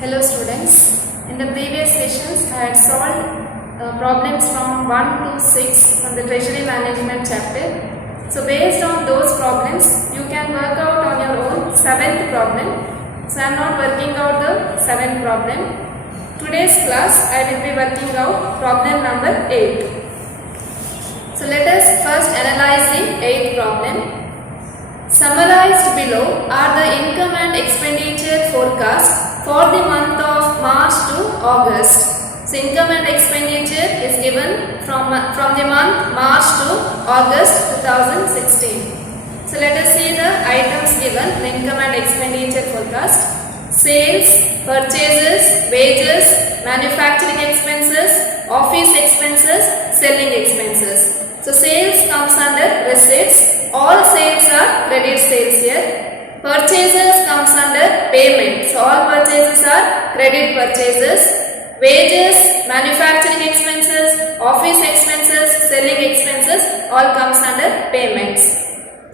Hello students, in the previous sessions I had solved problems from 1 to 6 from the Treasury Management chapter. So based on those problems, you can work out on your own 7th problem. So I am not working out the 7th problem. Today's class I will be working out problem number 8. So let us first analyze the 8th problem. Summarized below are the income and expenditure forecast for the month of March to August. So income and expenditure is given from the month March to August 2016. So let us see the items given in income and expenditure forecast. Sales, purchases, wages, manufacturing expenses, office expenses, selling expenses. So sales comes under receipts. All sales are credit sales here. Purchases comes under payment. So all purchases are credit purchases. Wages, manufacturing expenses, office expenses, selling expenses all comes under payments.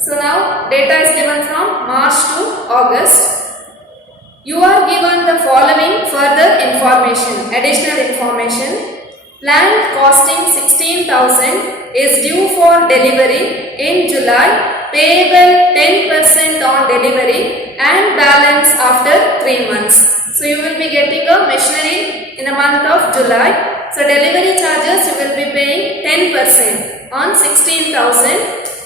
So now data is given from March to August. You are given the following further information, additional information. Plant costing 16,000 is due for delivery in July, payable 10% on delivery and balance after 3 months. So you will be getting a machinery in the month of July. So delivery charges you will be paying 10% on 16,000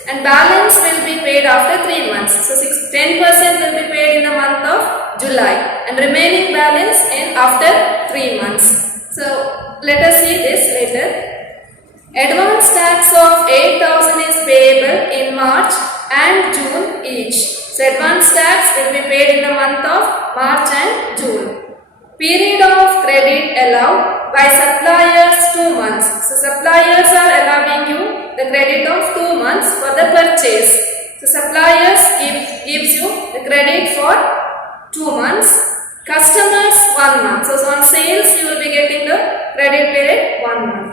and balance will be paid after 3 months. So 10% will be paid in the month of July and remaining balance in after 3 months. So let us see this later. Advance tax of 8,000 is payable in March and June each. So advance tax will be paid in the month of March and June. Period of credit allowed by suppliers 2 months. So suppliers are allowing you the credit of 2 months for the purchase. So suppliers gives you the credit for 2 months. Customers 1 month. So on sales you will be getting the credit period 1 month.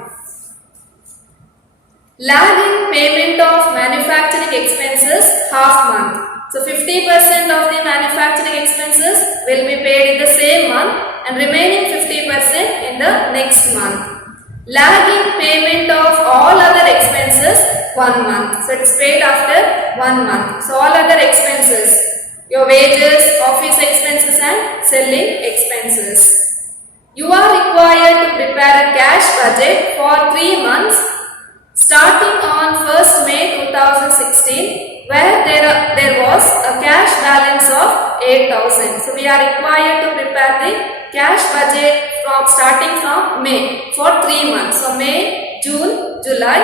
Lag in payment of manufacturing expenses half month. So 50% of the manufacturing expenses will be paid in the same month and remaining 50% in the next month. Lag in payment of all other expenses 1 month. So it is paid after 1 month. So all other expenses, your wages, office expenses and selling expenses. You are required to prepare a cash budget for 3 months starting on 1st May 2016 where there was a cash balance of 8,000. So we are required to prepare the cash budget starting from May for 3 months. So May, June, July.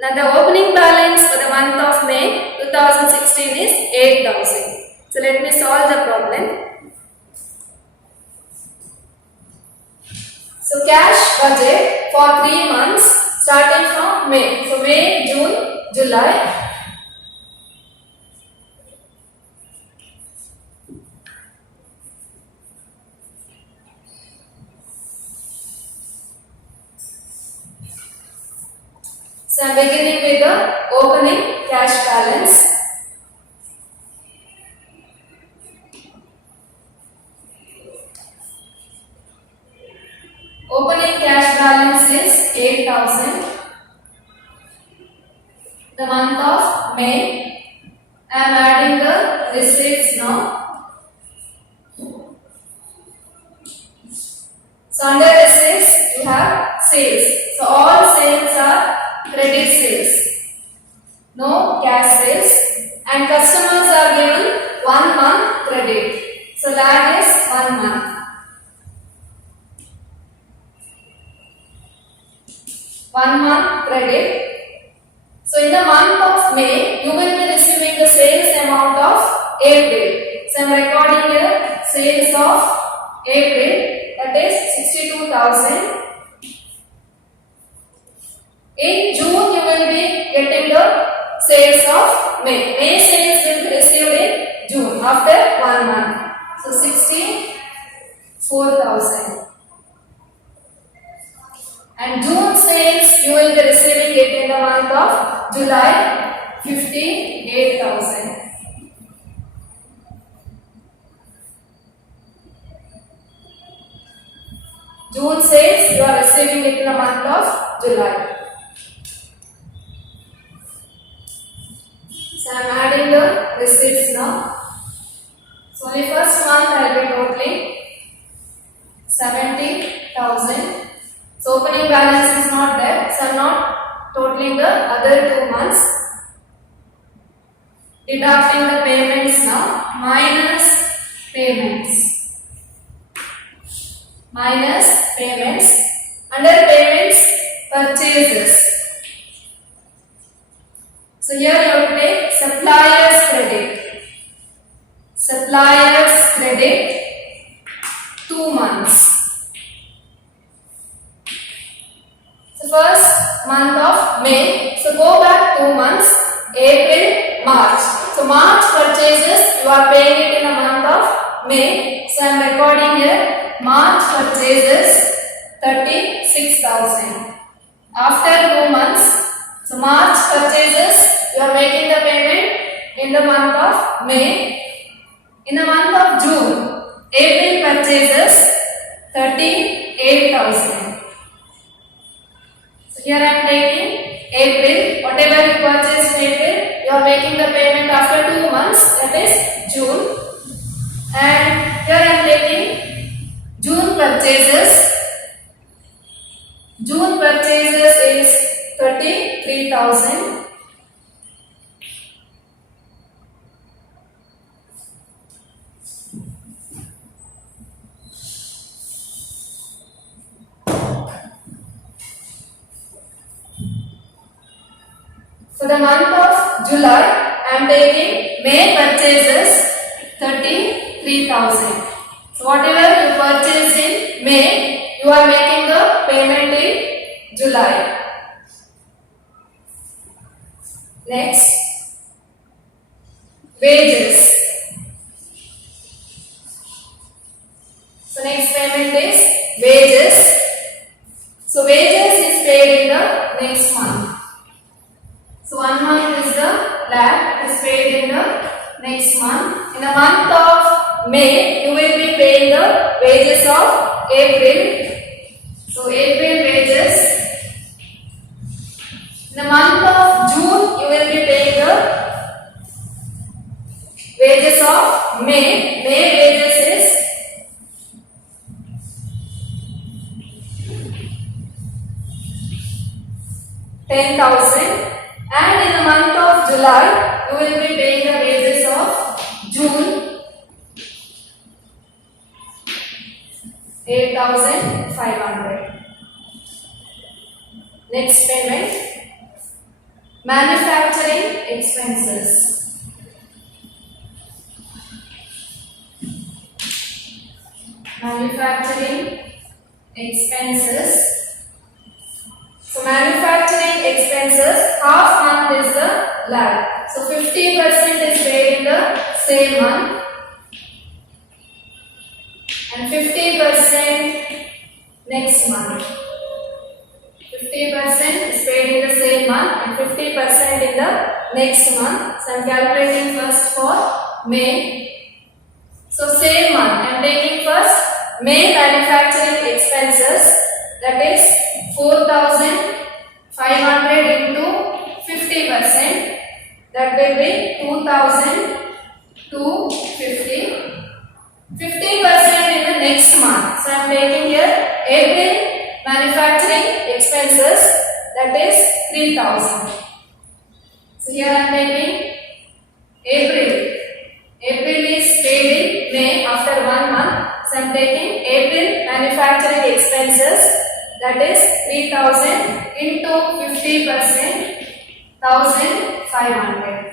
Now the opening balance for the month of May 2016 is 8,000. So let me solve the problem. So cash budget for 3 months starting from May. So May, June, July. So I am beginning with the opening cash balance. Opening cash balance is 8,000. The month of May. I am adding the receipts now. So under receipts you have sales. So all sales are credit sales. No cash sales. And customers are given 1 month credit. So lag is 1 month. 1 month credit. So in the month of May, you will be receiving the sales amount of April. So I am recording here sales of April, that is 62,000. In June, you will be getting the sales of May. May sales will be received in June after 1 month. So 64,000. And June sales you will be receiving it in the month of July, 58,000. June says you are receiving it in the month of July. So I am adding the receipts now. So the first month I will be totaling 70,000. So opening balance is not there. So I am not totaling the other 2 months. Deducting the payments now. Minus payments. Minus payments. Under payments, purchases. So here you have to take suppliers credit. Suppliers credit 2 months. So first month of May. So go back 2 months. April, March. So March purchases you are paying it in the month of May. So I am recording here March purchases 36,000. After 2 months, so March purchases you are making the payment in the month of May. In the month of June, April purchases 38,000. So here I am taking April. Whatever you purchased in April, you are making the payment after 2 months, that is June. And here I am taking June purchases. June purchases is 33,000. For the month of July, I am taking May purchases 33,000. So whatever you purchased in May, you are making the payment in July. Next, wages. So next payment is wages. So wages is paid in the next month. So 1 month is the lag, is paid in the next month. In the month of May, you will be paying the wages of April. So April wages. In the month of June, you will be paying the wages of May. May wages is 10,000. And in the month of July, you will be paying the wages of June 8,500. Next payment, manufacturing expenses. Manufacturing expenses. So manufacturing expenses, half month is the lag. So 50% is paid in the same month and 50% next month. 50% is paid in the same month and 50% in the next month. So I am calculating first for May. So same month, I am taking first May manufacturing expenses, that is 4,500 into 50%, that will be 2,250. 50% in the next month. So I am taking here April manufacturing expenses, that is 3,000. So here I am taking April. April is paid in May after 1 month. So I am taking April manufacturing expenses, that is 3,000 into 50%, 1,500.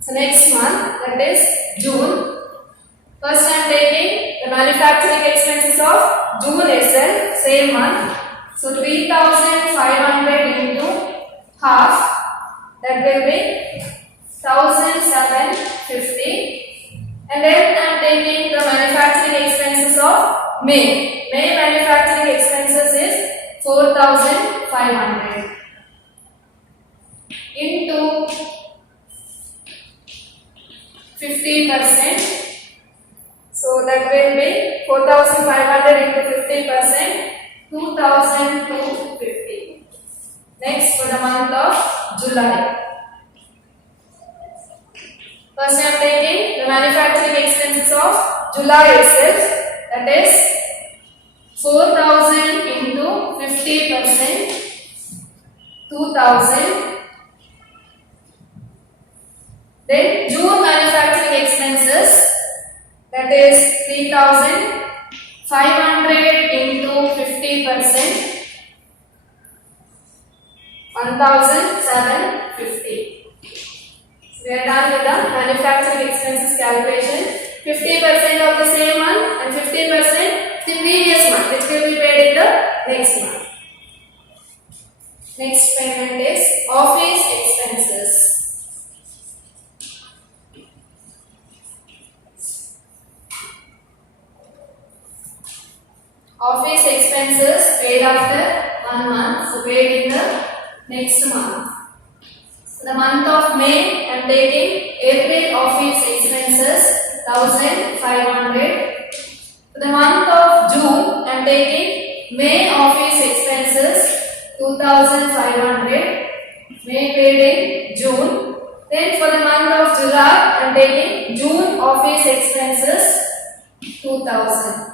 So next month, that is June. First I am taking the manufacturing expenses of June itself, same month. So 3,500 into half, that will be 1,750. And then I am taking the manufacturing expenses of May. May manufacturing expenses is 4,500 into 50%. So So that will be 4,500 into 50%, 2,250. Next, for the month of July. First, I am taking the manufacturing expenses of July itself. That is 4,000 into 50%, 2,000. Then June manufacturing expenses, that is 3,500 into 50%, 1,750. We are done with the manufacturing expenses calculation. 50% of the same month and 50% the previous month, which will be paid in the next month. Next payment is office expenses. Office expenses paid after 1 month, so paid in the next month. So the month of May, I am taking April office expenses 1,500. For the month of June, I am taking May office expenses 2,500. May paid in June. Then for the month of July, I am taking June office expenses 2,000.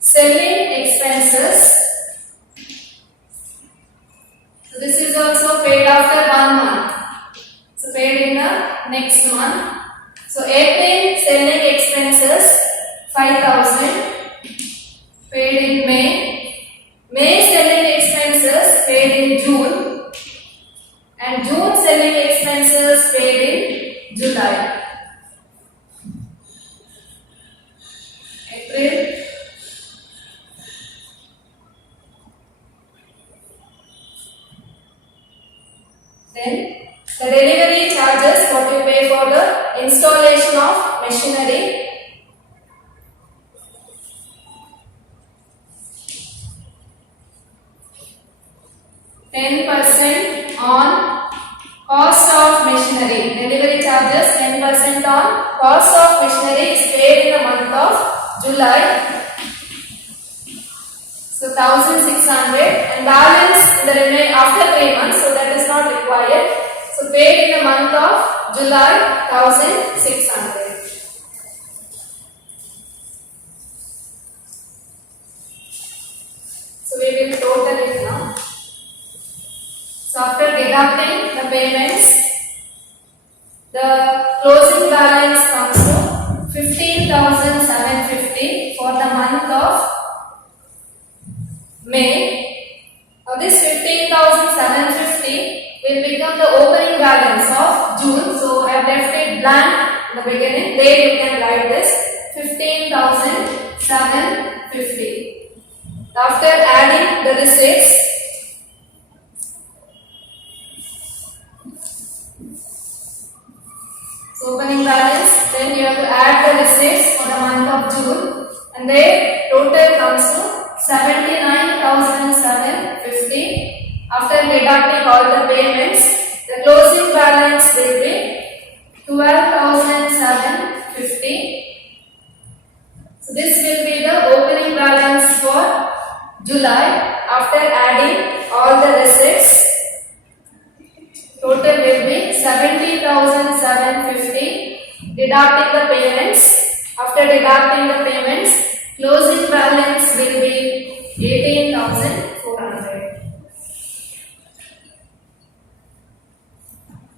Selling expenses. So this is also paid after 1 month. So paid in the next month. So April selling expenses 5,000 paid in May. May selling expenses paid in June. And June selling expenses paid in July. April. Then the delivery charges, what you pay for the installation of machinery. %10 on cost of machinery. Delivery charges 10% on cost of machinery is paid in the month of July. So 1,600 and balance in the remaining after 3 months, so that is not required. So paid in the month of July 1,600. So we will total it now. So after deducting the payments, the closing balance comes to 15,750 for the month of May. Now this 15,750 will become the opening balance of June. So I have left it blank in the beginning. There you can write this 15,750. After adding the receipts, so opening balance, then you have to add the receipts for the month of June, and their total comes to 79,750. After deducting all the payments, the closing balance will be 12,750. So this will be the opening balance for July after adding all the receipts. Total will be 70,750. Deducting the payments. After deducting the payments, closing balance will be 18,400.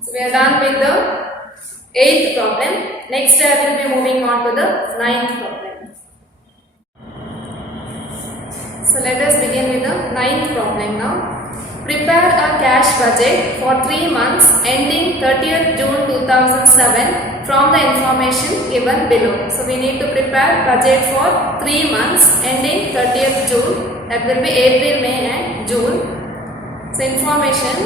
So we are done with the 8th problem. Next I will be moving on to the 9th problem. So let us begin with the 9th problem now. Prepare a cash budget for 3 months ending 30th June 2007 from the information given below. So we need to prepare budget for 3 months ending 30th June. That will be April, May and June. So information: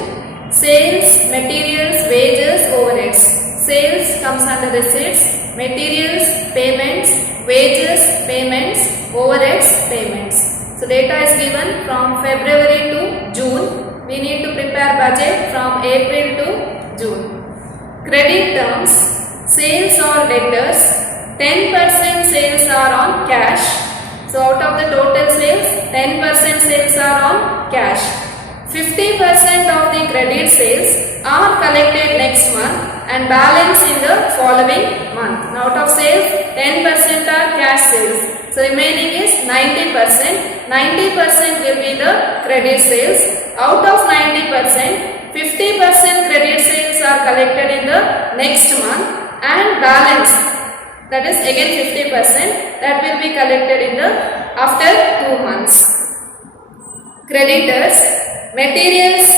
sales, materials, wages, overheads. Sales comes under receipts, materials, payments, wages, payments, overheads, payments. So data is given from February to June. We need to prepare budget from April to June. Credit terms: sales or debtors, 10% sales are on cash. So out of the total sales, 10% sales are on cash. 50% of the credit sales are collected next month and balance in the following month. Now out of sales, 10% are cash sales. So remaining is 90%. 90% will be the credit sales. Out of 90%, 50% credit sales are collected in the next month and balance, that is again 50%, that will be collected in the after 2 months. Creditors, materials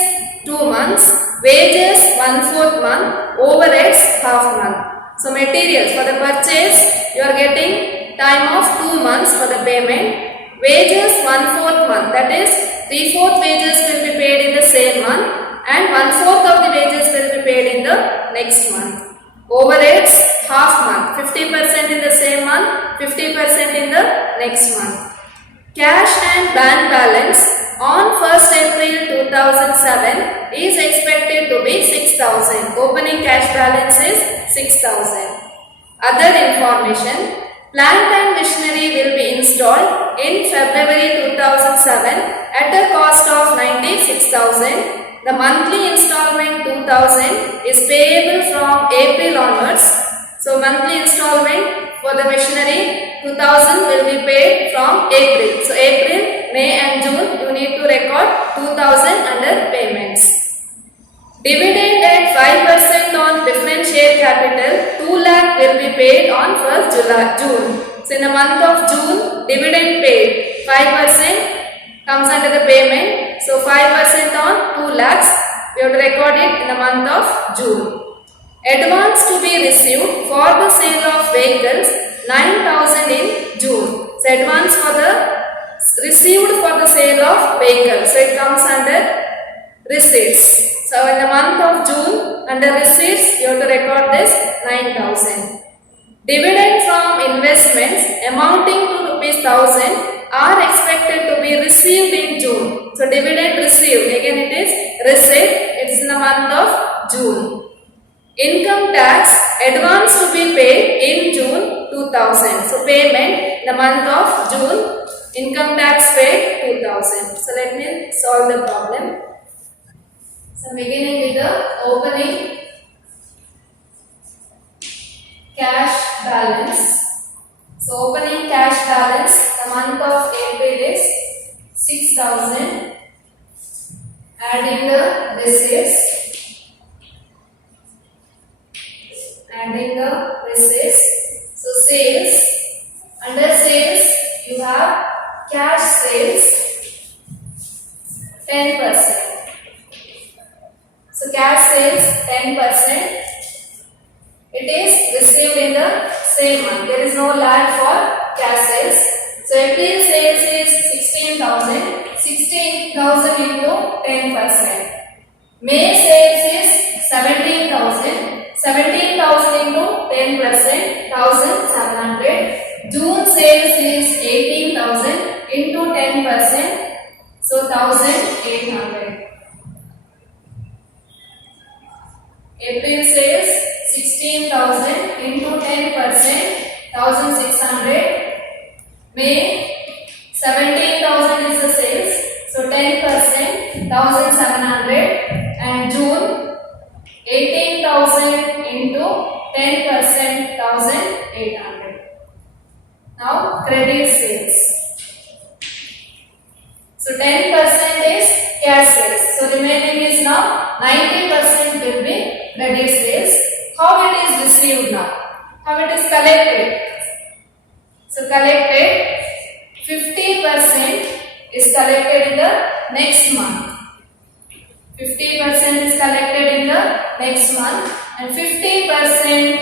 2 months, wages 1/4 month, overheads half month. So materials, for the purchase you are getting time of 2 months for the payment. Wages 1/4 month, that is 3/4 wages will be paid in the same month and 1/4 of the wages will be paid in the next month. Overheads half month, 50% in the same month, 50% in the next month. Cash and bank balance on 1st April 2007 is expected to be 6,000. Opening cash balance is 6,000. Other information, plant and machinery will be installed in February 2007 at a cost of 96,000. The monthly installment 2,000 is payable from April onwards. So monthly installment for the machinery 2,000 will be paid from April. So April, May and June you need to record 2,000 under payments. Dividend at 5% on preferred share capital 2 lakh will be paid on 1st June. So in the month of June, dividend paid 5% comes under the payment. So 5% on 2 lakhs we have to record it in the month of June. Advance to be received for the sale of vehicles 9,000 in June. So advance for the received for the sale of vehicles. So it comes under receipts. So in the month of June under receipts you have to record this 9,000. Dividend from investments amounting to rupees 1,000 are expected to be received in June. So dividend received, again it is receipt, it is in the month of June. Income tax advance to be paid in June 2000. So payment in the month of June, income tax paid 2,000. So let me solve the problem. So beginning with the opening cash balance. So opening cash balance, the month of April is 6,000. Adding the receipts. So sales, under sales you have cash sales 10%. So cash sales 10%. It is received in the same month. There is no lag for cash sales. So April sales is 16,000. 16,000 into 10%. May sales is 17,000. 17,000 into 10%, 1,700. June sales is 18,000 into 10%, so 1,800. April sales 16,000 into 10%, 1,600. May 17,000 is the sales, so 10%, 1,700. And June 18,000 into 10%, 1,800. Now credit sales. So 10% is cash sales. So remaining is now 90% will be credit sales. How it is received now? How it is collected? So collected 50% is collected in the next month. 50% is collected in the next month and 50%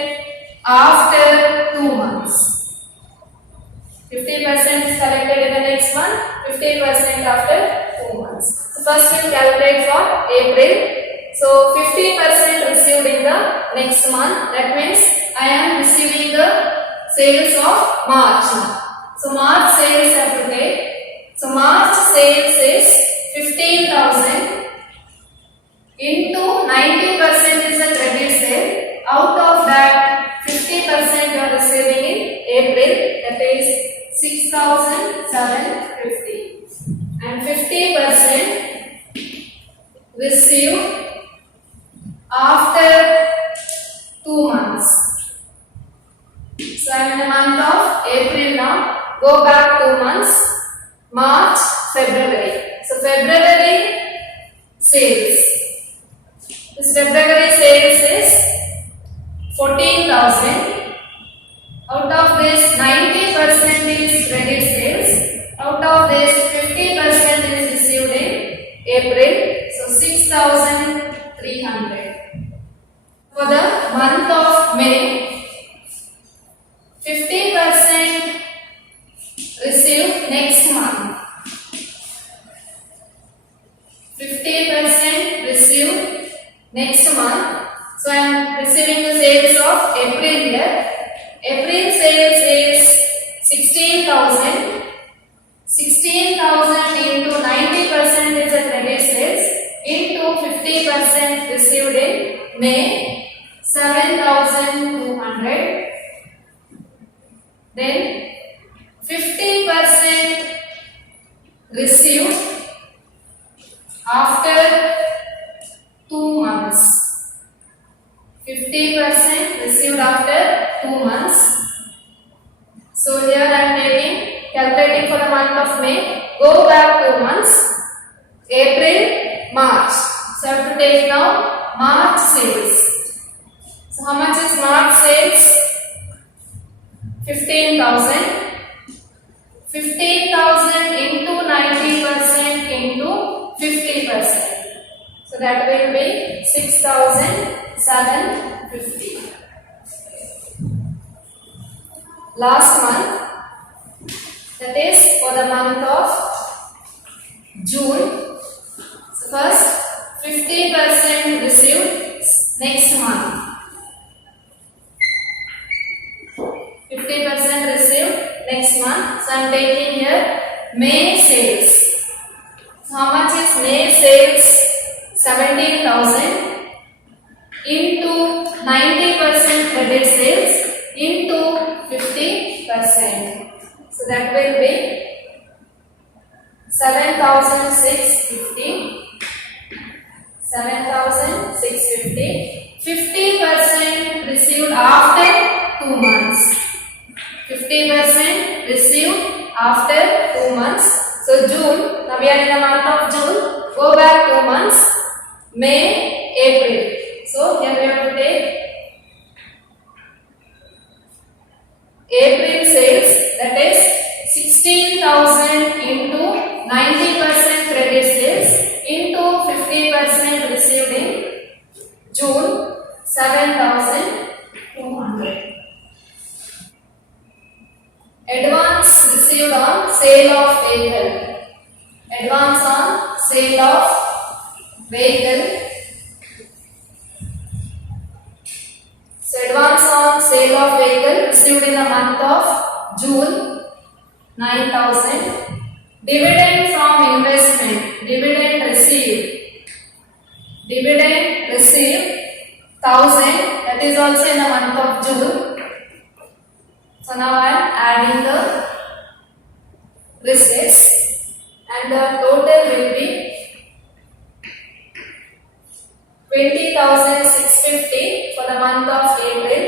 after 2 months. 50% is collected in the next month, 50% after 2 months. So first we will calculate for April. So 50% received in the next month. That means I am receiving the sales of March. So March sales I have to take. So March sales is 15,000 into 90% is the credit sale. Out of that 6,750 and 50% received after 2 months. So I am in the month of April now. Go back 2 months. March, February. So February sales. This February sales is 14,000. Out of this 90% is credit sales. Out of this 50% is received in April. So 6,300. For the month of May, 50% received next month. 50% received next month. So I am receiving the sales of April here. April sales is 16,000. 16,000 into 90% is a credit sales into 50% received in May, 7,200. Then 50% received after 2 months. 50% received after 2 months. So here I am calculating for the month of May. Go back 2 months. April, March. So I have to take now March sales. So how much is March sales? 15,000. 15,000 into 90% into 50%. So that will be 6,750. Last month, that is for the month of June. So first 50% received next month. 50% received next month. So I am taking here May sales. So how much is May sales? 17,000 into 90% credit sales into 50%. So that will be 7,650. 7,650. 50% received after 2 months. 50% received after 2 months. So June, now we are in the month of June. Go back 2 months. May, April. So here we have to take April sales, that is 16,000 into 90% credit sales into 50% received in June, 7,200. Advance received on sale of vehicle. Advance on sale of vehicle. So advance on sale of vehicle received in the month of June, 9,000. Dividend from investment. Dividend received. Dividend received 1,000. That is also in the month of June. So now I am adding the receipts and the total will be 20,650 for the month of April.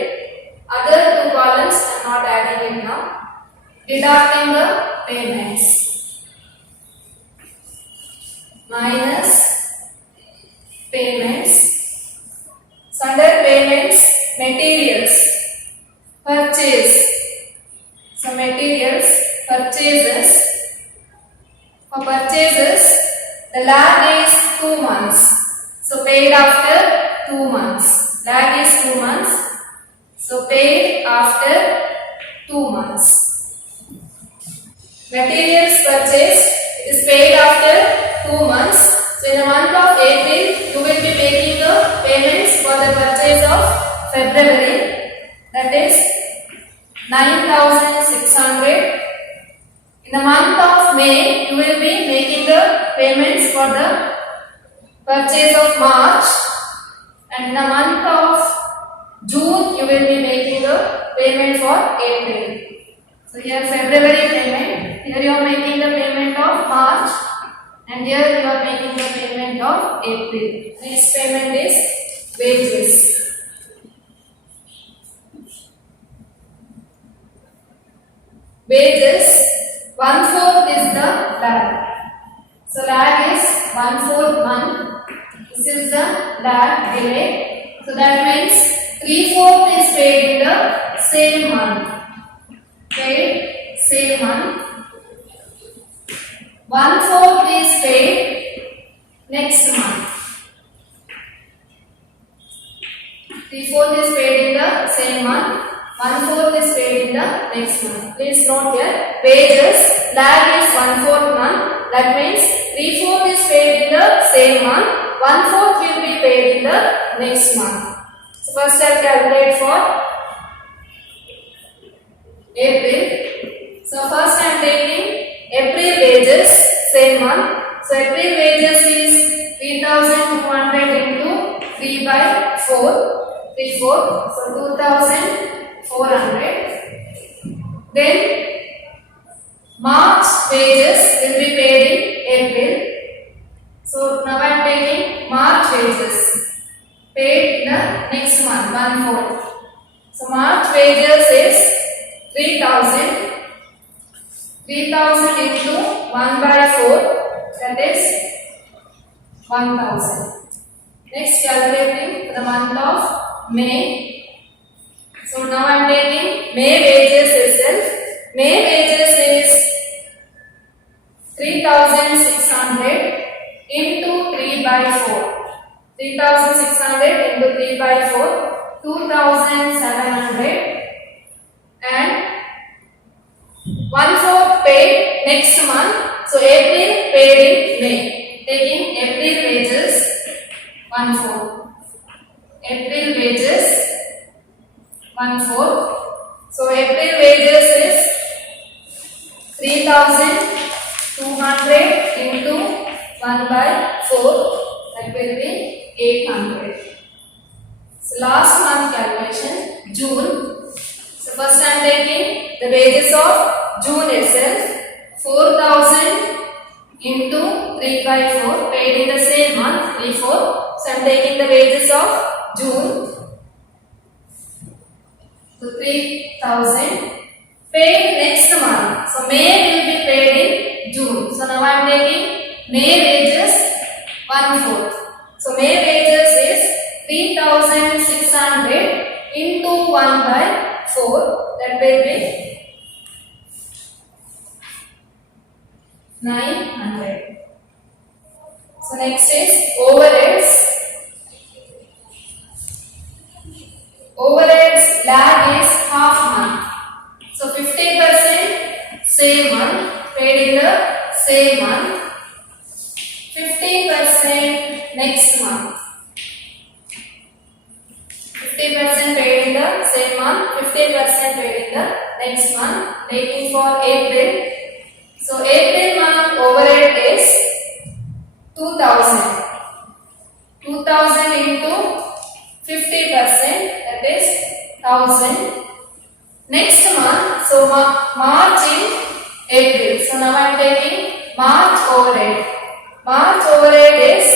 Other two columns I am not adding it now. Deducting the payments. Minus payments. So under payments, materials. Purchase. So materials, purchases. For purchases, the lag is 2 months. So paid after 2 months. Lag is 2 months. So paid after 2 months. Materials purchased, it is paid after 2 months. So in the month of April, you will be making the payments for the purchase of February. That is 9,600. In the month of May, you will be making the payments for the purchase of March, and in the month of June, you will be making the payment for April. So here February payment Here you are making the payment of March and here you are making the payment of April. This payment is wages. Wages, 1/4 is the lag. So lag is 1/4 month. This is the lag delay. So that means 3/4 is paid in the same month. Paid same month. 1/4 is paid next month. 3/4 is paid in the same month. 1/4 is paid in the next month. Please note here, wages lag is 1/4 month. That means 3/4 is paid in the same month. 1/4 will be paid in the next month. So first I will calculate for April. So first I am taking April wages same month. So April wages is 3,200 into 3 by 4. 3/4. So 2,400. Then March wages will be paid in April. So now I am taking March wages paid in the next month 1/4. So March wages is 3,000. 3,000 into 1 by 4, that is 1,000. Next calculating for the month of May. So now I am taking May wages itself. May wages is 3,600 into 3 by 4. 3,600 into 3 by 4, 2,700 and 1/4 paid next month. So April paid in May. Taking April wages 1/4. April wages 1/4. So April wages is 3,200 into 1 by 4. That will be 800. So last month calculation June. So first I am taking the wages of June itself. 4,000 into 3 by 4 paid in the same month 3/4. So I am taking the wages of June. So 3,000 paid next month. So May will be paid in June. So now I am taking May wages 1/4. So May wages is 3,600 into 1 by 4. That will be 900. So next is overheads. Overheads lag is half month. So 50% same month paid in the same month. 50% next month. 50% paid in the same month. 50% paid in the next month. Taking for April. So April month overhead is 2,000. 2,000 into 50%, that is 1,000. Next month, so March in April. So now I am taking March overhead. March overhead is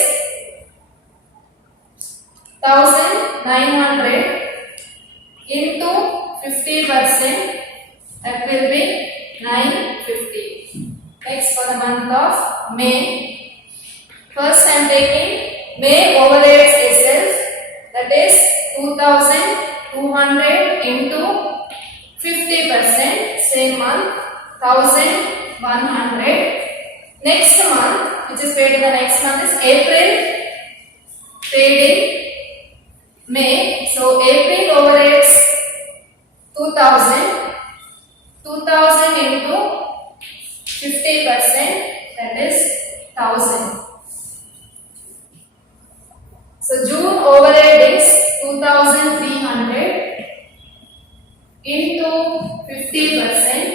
1,900 into 50%, that will be 950. Next for the month of May. First I am taking May overheads itself, that is 2,200 into 50%, same month 1,100. Next month, which is paid in the next month, is April paid in May. So April overheads 2,000. 2,000 into 50%, that is 1,000. So June overhead is 2,300 into 50%.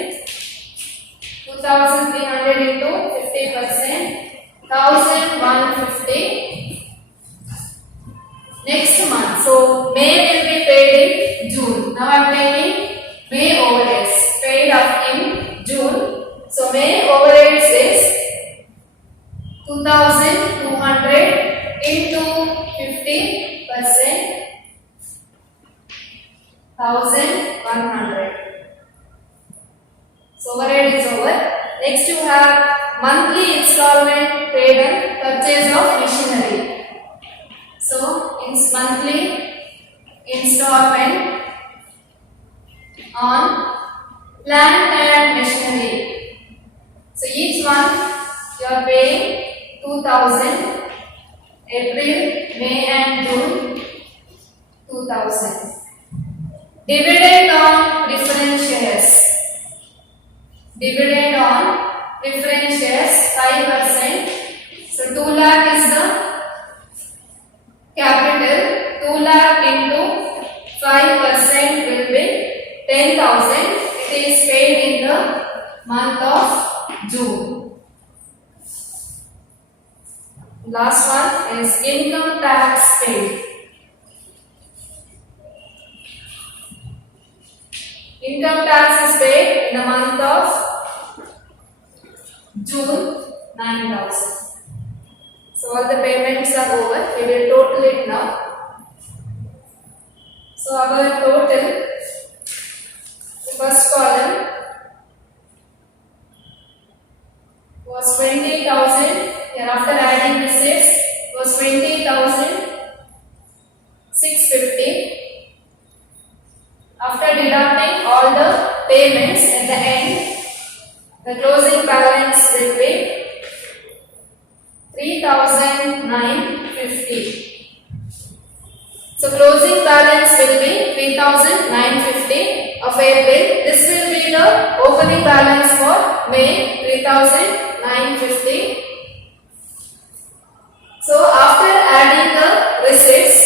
2,300 into 50%, 1,150. Next month, so May will be paid in June. Now I am taking May overheads paid up in June. So May overheads is 2200 into 50%, 1100. So overhead is over. Next you have monthly installment paid on purchase of machinery. So it's monthly installment on plant and machinery. So each month you are paying 2000, April, May and June 2000. Dividend on preference shares. Dividend on preference shares 5%. So 2 lakh is the capital. 2 lakh into 5% will be 10,000. It is paid in the month of June. Last one is income tax paid. Income tax is paid in the month of June, 9,000. So all the payments are over. We will total it now. So our total, the first column was 20,000. Here after adding receipts was 20,650. After deducting all the payments at the end, the closing balance will be 3,950. So closing balance will be 3,950 of April. This will be the opening balance for May, 3,950. So after adding the receipts,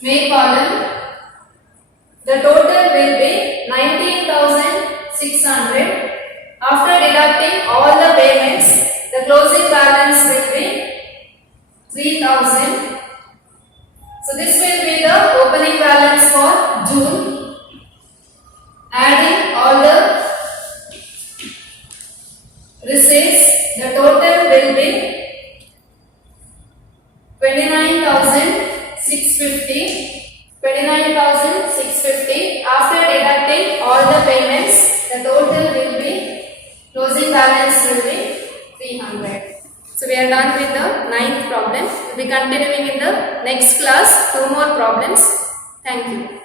May column, the total will be 19,600. After deducting all the payments, the closing balance will be 3,000. So this will be the opening balance for June. Adding all the receipts, the total will be 29,650. 29,650. After deducting all the payments, the total will be, closing balance will be 300. So we are done with the 9th problem. We will be continuing in the next class 2 more problems. Thank you.